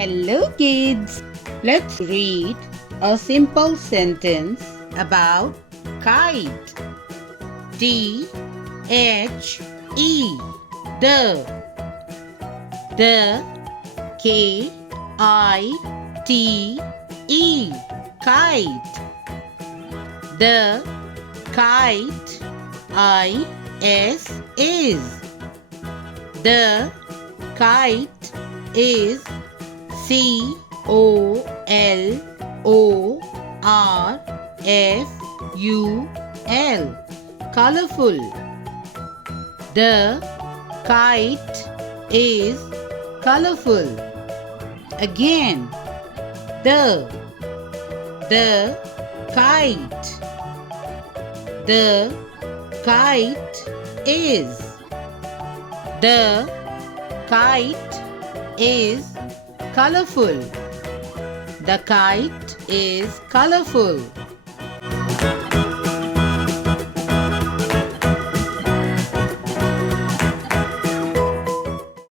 Hello kids! Let's read a simple sentence about kite. T-H-E the K-I-T-E kite. The kite is the kite is colorful. Colorful. The kite is colorful. Again. The kite. The kite is. The kite is colorful. The kite is colorful.